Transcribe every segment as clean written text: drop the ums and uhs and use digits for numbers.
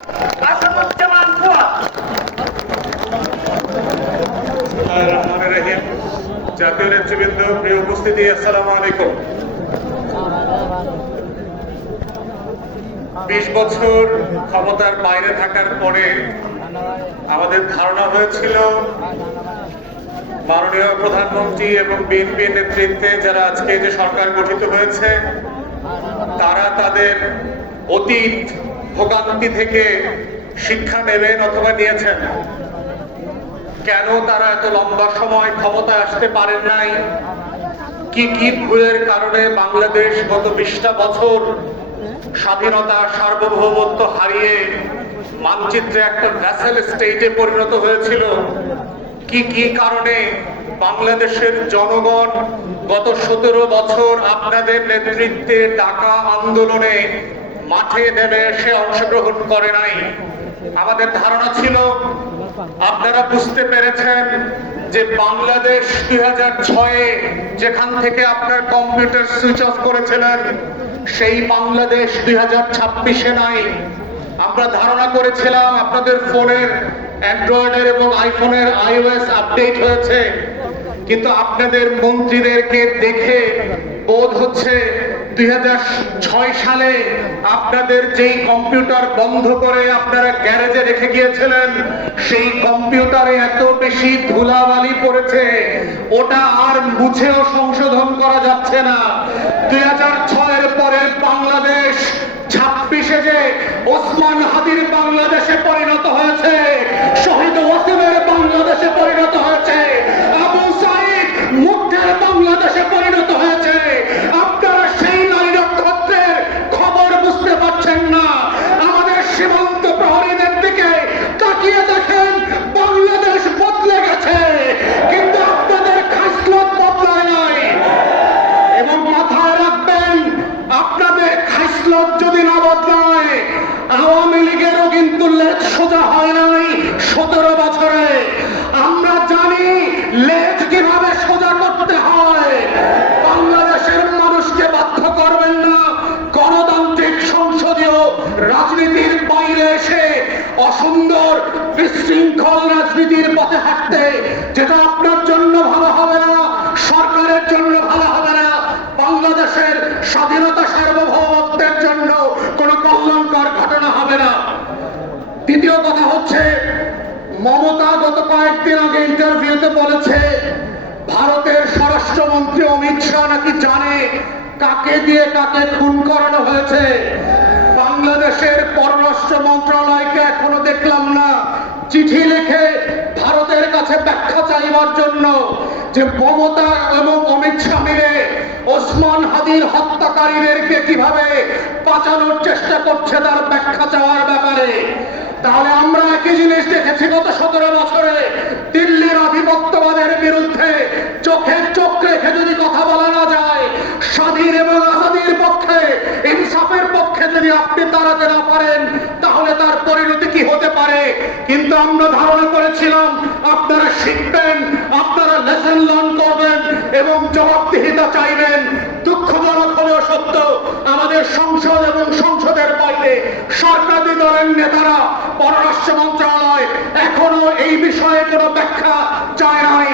আসাদুজ্জামান ফুয়াদ। রহমানির রহিম। জাতীয় নেতৃবৃন্দ, প্রিয় উপস্থিতি, আসসালামু আলাইকুম। 20 বছর ক্ষমতার বাইরে থাকার পরে আমাদের ধারণা হয়েছিল মাননীয় প্রধানমন্ত্রী এবং বিএনপি নেতৃত্বে যারা আজকে যে সরকার গঠিত হয়েছে তারা তাদের অতীত ভোগান্তি থেকে শিক্ষা নেবেন অথবা নিয়েছেন। কেন তারা এত লম্বা সময় ক্ষমতায় আসতে পারেন নাই, কি কি ভুলের কারণে বাংলাদেশ গত 20টা বছর স্বাধীনতা সার্বভৌমত্ব হারিয়ে মানচিত্রে একটা ভ্যাসেল স্টেটে পরিণত হয়েছিল, কি কি কারণে বাংলাদেশের জনগণ গত 17 বছর আপনাদের নেতৃত্বে ডাকা আন্দোলনে মাঠে নেমে এসে অংশগ্রহণ করে নাই। আমাদের ধারণা ছিল আপনারা বুঝতে পেরেছেন যে বাংলাদেশ 2006-এ যেখান থেকে আপনার কম্পিউটার সুইচ অফ করেছিলেন সেই বাংলাদেশ 2026-এ নাই। আমরা ধারণা করেছিলাম আপনাদের ফোনের অ্যান্ড্রয়েডের এবং আইফোনের iOS আপডেট হয়েছে, কিন্তু আপনাদের মন্ত্রীদেরকে দেখে বোধ হচ্ছে 2006 সালে আপনাদের যেই কম্পিউটার বন্ধ করে আপনারা গ্যারেজে রেখে গিয়েছিলেন সেই কম্পিউটারে এত বেশি ধুলাবালি পড়েছে ওটা আর মুছেও সংশোধন করা যাচ্ছে না। 2006-এর পরে বাংলাদেশ 26-এ যে ওসমান হাদির বাংলাদেশে পরিণত হয়েছে, শহীদ ওয়াসিমের বাংলাদেশে পরিণত হয়েছে, আবু সাইদ মুগ্ধের বাংলাদেশে পরিণত হয়েছে, আপনারা সেই নারী নক্ষত্রের খবর বুঝতে পারছেন না। আমাদের সীমান্ত প্রহরীদের দিকে তাকিয়ে দেখেন, বাংলাদেশ বদলে গেছে, কিন্তু আপনাদের খাসলত বদলায় নাই। এবং মাথায় রাখবেন, আপনাদের খাসলত যদি না বদলায়, আওয়ামী লীগেরও কিন্তু লেজ সোজা হয় নাই 17 বছরে। আমরা জানি লেজ কিভাবে সোজা করতে হয়। বাংলাদেশের মানুষকে বাধ্য করবেন না গণতান্ত্রিক সংসদীয় রাজনীতির বাইরে এসে অসুন্দর বিশৃঙ্খল রাজনীতির পথে হাঁটতে, যেটা আপনার জন্য ভালো হবে না, সরকারের জন্য ভালো হবে না, বাংলাদেশের স্বাধীনতা সার্বভৌমত্বের জন্য কোনো কল্যাণকর ঘটনা হবে না। দ্বিতীয় কথা হচ্ছে, মমতা গত কয়েকদিন আগে ইন্টারভিউতে বলেছে ভারতের স্বরাষ্ট্রমন্ত্রী অমিত শাহ নাকি জানে কাকে দিয়ে কাকে খুন করানো হয়েছে। বাংলাদেশের পররাষ্ট্র মন্ত্রণালয়কে এখনো দেখলাম না চিঠি লিখে ভারতের কাছে ব্যাখ্যা চাইবার জন্য যে মমতা এবং অমিত শাহ মিলে ওসমান হাদির হত্যাকারীদেরকে কিভাবে বাঁচানোর চেষ্টা করছে তার ব্যাখ্যা চাওয়ার ব্যাপারে। তাহলে আমরা একই জিনিস দেখেছি গত 17 বছরে, দিল্লির আধিপত্যবাদের বিরুদ্ধে চোখে চোখ রেখে যদি কথা বলা না যায়, স্বাধীন এবং আজাদির পক্ষে, ইনসাফের পক্ষে যদি আপনি দাঁড়াতে না পারেন, তাহলে তার পরিণতি কি হতে পারে। কিন্তু আমরা ধারণা করেছিলাম আপনারা শিখবেন, আপনারা লেসন লার্ন করবেন এবং জবাবদিহিতা চাইবেন। দুঃখজনক হলেও সত্য, আমাদের সংসদ এবং সংসদের বাইরে সরকারি দলের নেতারা, পররাষ্ট্র মন্ত্রণালয় এখনো এই বিষয়ে কোনো ব্যাখ্যা চায় নাই।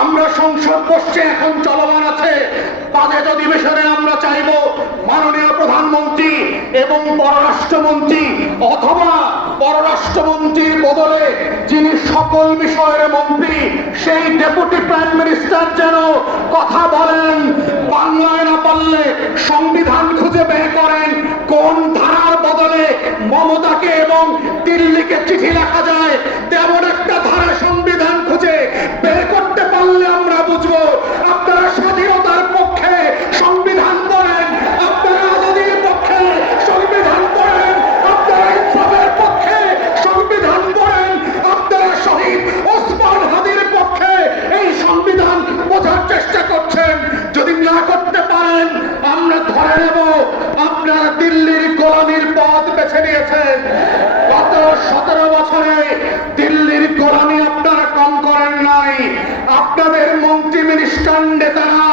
আমরা সংসদ বসছে, এখন চলমান আছে, বাজেট অধিবেশনে আমরা চাইব মাননীয় প্রধানমন্ত্রী এবং পররাষ্ট্রমন্ত্রী অথবা পররাষ্ট্রমন্ত্রীর বদলে যিনি সকল বিষয়ের মন্ত্রী সেই ডেপুটি প্রাইম মিনিস্টার যেন কথা বলেন, বাংলায় না পারলে সংবিধান খুঁজে বের করেন কোন ধারার বদলে মমতাকে এবং দিল্লিকে চিঠি লেখা যায়, তেমন একটা ধারা সংবিধান খুঁজে বের করতে পারলে আমরা বুঝবো আপনারা স্বাধীনতার পক্ষে সংবিধান পড়েন, আপনারা আজাদির পক্ষে সংবিধান পড়েন, আপনারা ইনসাফের পক্ষে সংবিধান পড়েন, আপনারা শহীদ ওসমান হাদির পক্ষে এই সংবিধান বোঝার চেষ্টা করছেন। যদি না করতে পারেন, আমরা ধরে নেব আপনারা দিল্লির গোলামির পথ বেছে নিয়েছেন। গত 17 বছরে দিল্লির গোলামি আপনারা কম করেন নাই। আপনাদের মন্ত্রী মিনিস্টার নেতারা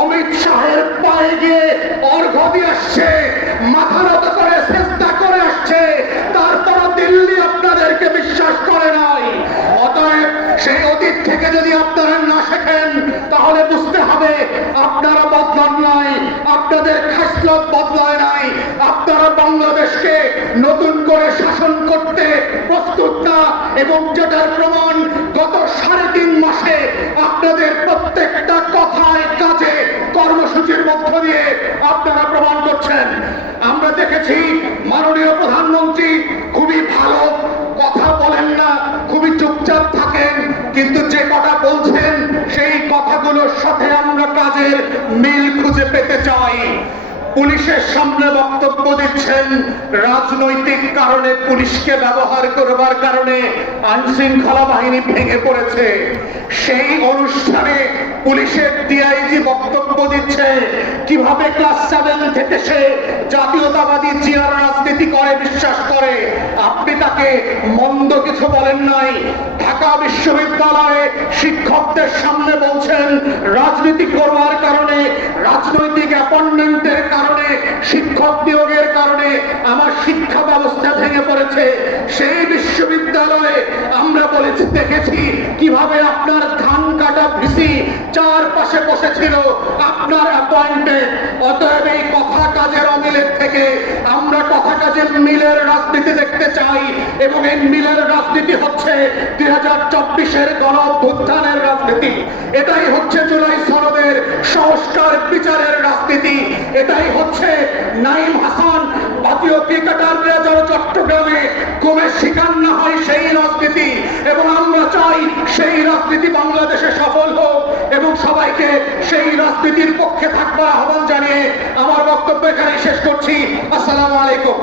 অমিত শাহের পায়ে গিয়ে অর্ঘ্য দিয়ে আসছে, মাথা নত করে চেষ্টা করে আসছে, তারপর দিল্লি সেই অতীত থেকে যদি আপনারা না শেখেন তাহলে বুঝতে হবে আপনারা বদলান নাই, আপনাদের খাসলত বদলায় নাই, আপনারা বাংলাদেশকে নতুন করে শাসন করতে প্রস্তুত না। এবং যেটার প্রমাণ গত 3.5 মাসে আপনাদের প্রত্যেকটা কথায় কাজে কর্মসূচির মধ্য দিয়ে আপনারা প্রমাণ করছেন। আমরা দেখেছি মাননীয় প্রধানমন্ত্রী খুবই ভালো কথা বলেন না, খুবই চুপচাপ থাকেন, কিন্তু যে কথা বলছেন সেই কথাগুলোর সাথে আমরা কাজের মিল খুঁজে পেতে চাই। পুলিশের সামনে বক্তব্য দিচ্ছেন, রাজনৈতিক কারণে পুলিশকে ব্যবহার করবার কারণে আইন শৃঙ্খলা বাহিনী ভেঙে পড়েছে। সেই অনুষ্ঠানে পুলিশের ডিআইজি বক্তব্য দিচ্ছে কিভাবে ক্লাস 7 থেকে সে জাতীয়তাবাদী জিয়ার রাজনীতি করে বিশ্বাস করে। আপনি তাকে মন্দ কিছু বলেন নাই। ঢাকা বিশ্ববিদ্যালয়ে শিক্ষকদের সামনে বলছেন রাজনীতি করবার কারণে, রাজনৈতিক অ্যাপয়েন্টমেন্টের কারণে, শিক্ষক নিয়োগের কারণে আমার শিক্ষা ব্যবস্থা ভেঙে পড়েছে। সেই বিশ্ববিদ্যালয়ে আমরা বলেছি, দেখেছি কিভাবে আপনার ধান কাটা ভিসি চারপাশে বসেছিল আপনার অ্যাপয়েন্টেড। অতএব এই কথা কাজের অমিলের থেকে আমরা কথা কাজের মিলের রাজনীতি দেখতে চাই। এবং এই মিলের রাজনীতি হচ্ছে 2024-এর গণ অভ্যুত্থানের রাজনীতি। এটাই হচ্ছে জুলাই সনদের সংস্কার বিচারের রাজনীতি। এটাই হচ্ছে নাইম হাসান জাতীয় ক্রিকেটাররা যেন চট্টগ্রামে গুমের শিকার না হয় সেই রাজনীতি। এবং আমরা চাই সেই রাজনীতি বাংলাদেশে সফল হোক এবং সবাইকে সেই রাজনীতির পক্ষে থাকবার আহ্বান জানিয়ে আমার বক্তব্য এখানে শেষ করছি। আসসালামু আলাইকুম।